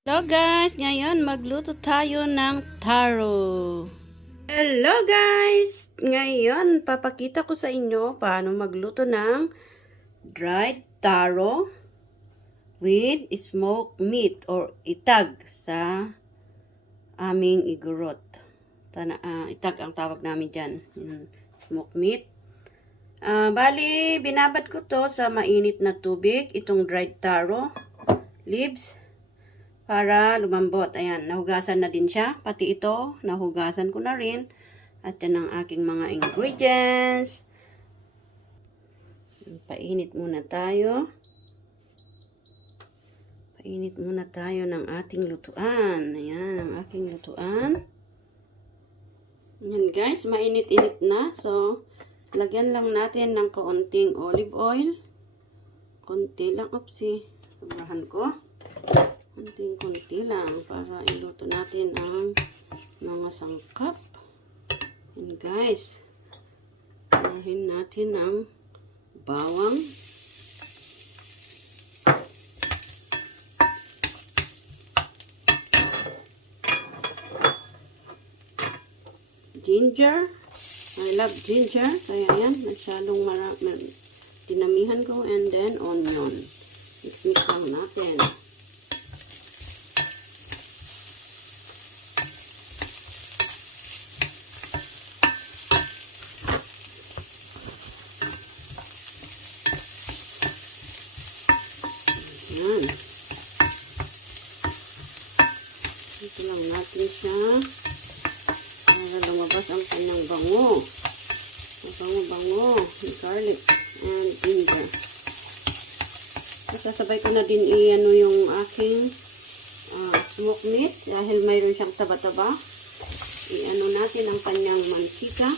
Hello guys! Ngayon magluto tayo ng taro. Hello guys! Ngayon papakita ko sa inyo paano magluto ng dried taro with smoked meat or itag sa aming igorot. Itag ang tawag namin dyan. Smoked meat. Bali, binabad ko to sa mainit na tubig. Itong dried taro leaves. Para lumambot. Ayan, nahugasan na din siya. Pati ito, nahugasan ko na rin. At yan ang aking mga ingredients. Painit muna tayo. Painit muna tayo ng ating lutuan. Ayan, ang aking lutuan. Ayan guys, mainit-init na. So, lagyan lang natin ng kaunting olive oil. Konti lang. Oopsie, sobrahan ko. Konting-konti lang para iluto natin ang mga sangkap. And guys, unahin natin ang bawang. Ginger. I love ginger. Kaya yan, masyadong dinamihan ko. And then onion. Mix-mix lang natin. Yan. Ito lang natin siya para lumabas ang kanyang bango. Bango-bango ng garlic and ginger. Sasabay ko na din i-ano yung aking smoked meat dahil mayroon siyang taba-taba. I-ano natin ang kanyang mantika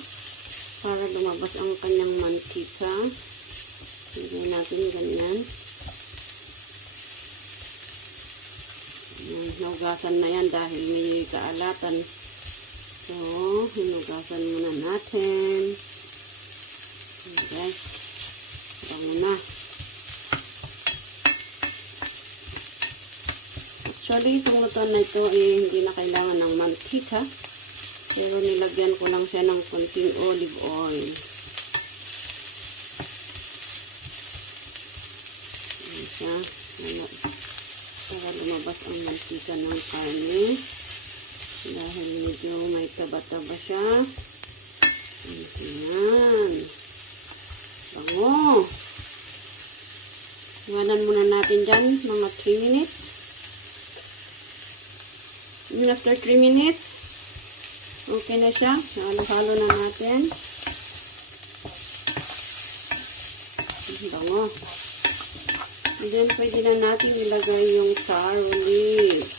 para lumabas ang kanyang mantika. Lagyan natin ganyan. Hinugasan na yan dahil may kaalatan. So, hinugasan muna natin. Guys, bango na. Actually, itong lutuan na ito hindi na kailangan ng mantika. Pero nilagyan ko lang siya ng konting olive oil. Ayan siya. Para lumabas ang mantika ng karne. Dahil medyo may taba-taba siya. Ayan. Bango. Iwanan muna natin dyan mga 3 minutes. And after 3 minutes, okay na siya. Halo-halo na natin. Bango. And then, pwede na natin ilagay yung taro leaves.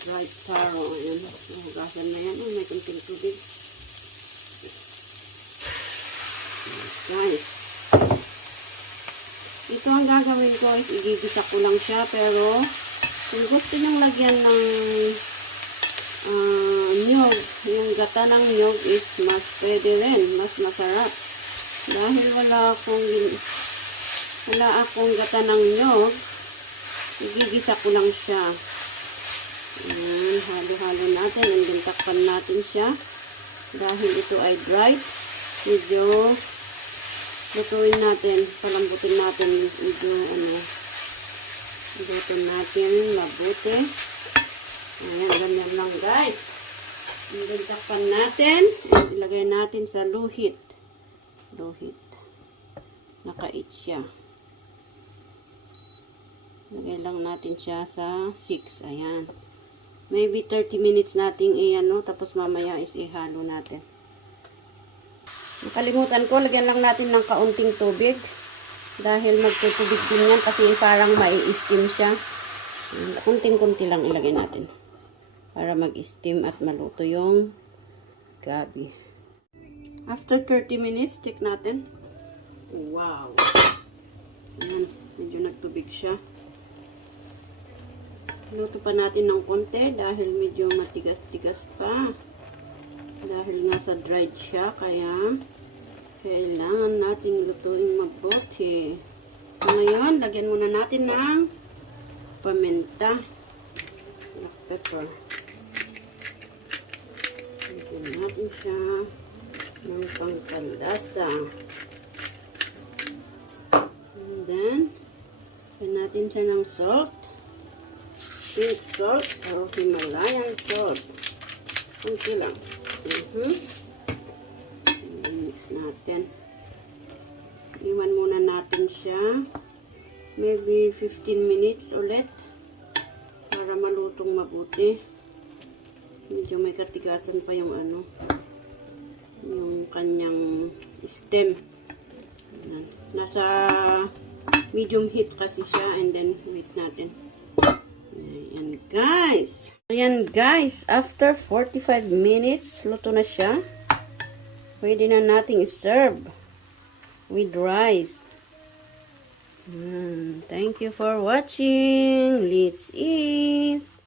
Dried taro. Ayan. Hugasan na yan. May kunting tubig. Guys. Ito ang gagawin ko is igigisa ko lang siya. Pero, kung gusto nyong lagyan ng nyog, yung gata ng nyog is mas pwede rin. Mas masarap. Dahil wala akong gata ng nyog, igigisa ko lang siya. Ayan, halo-halo natin. And then, takpan natin siya. Dahil ito ay dried. Medyo lutuin natin. Palambutin natin. Medyo, lutuin natin mabuti. Ayan, ganyan lang guys. And then, takpan natin. And ilagay natin sa low heat. Naka-8 siya. Lagay lang natin siya sa 6. Ayan. Maybe 30 minutes nating tapos mamaya is ihalo natin. Nakalimutan ko, lagyan lang natin ng kaunting tubig. Dahil magtutubig din yan kasi parang mai-steam siya. Kunting-kunti lang ilagay natin. Para mag-steam at maluto yung gabi. After 30 minutes, check natin. Wow! Ayan, medyo nagtubig siya. Luto pa natin ng konti dahil medyo matigas-tigas pa. Dahil nga sa dried siya, kaya kailangan natin lutuin mabuti. So ngayon, lagyan muna natin ng paminta, black pepper. Lagyan natin siya ng pangkalasa. And then, lagyan natin siya ng salt. Pink salt or Himalayan salt. Kunti lang. Mix natin. Iwan muna natin siya. Maybe 15 minutes ulit. Para malutong mabuti. Medyo may katigasan pa yung ano. Yung kanyang stem. Ayan. Nasa medium heat kasi siya. And then wait natin. Ayan guys. Ayan guys. After 45 minutes, luto na siya. Pwede na nating i-serve with rice. Thank you for watching. Let's eat.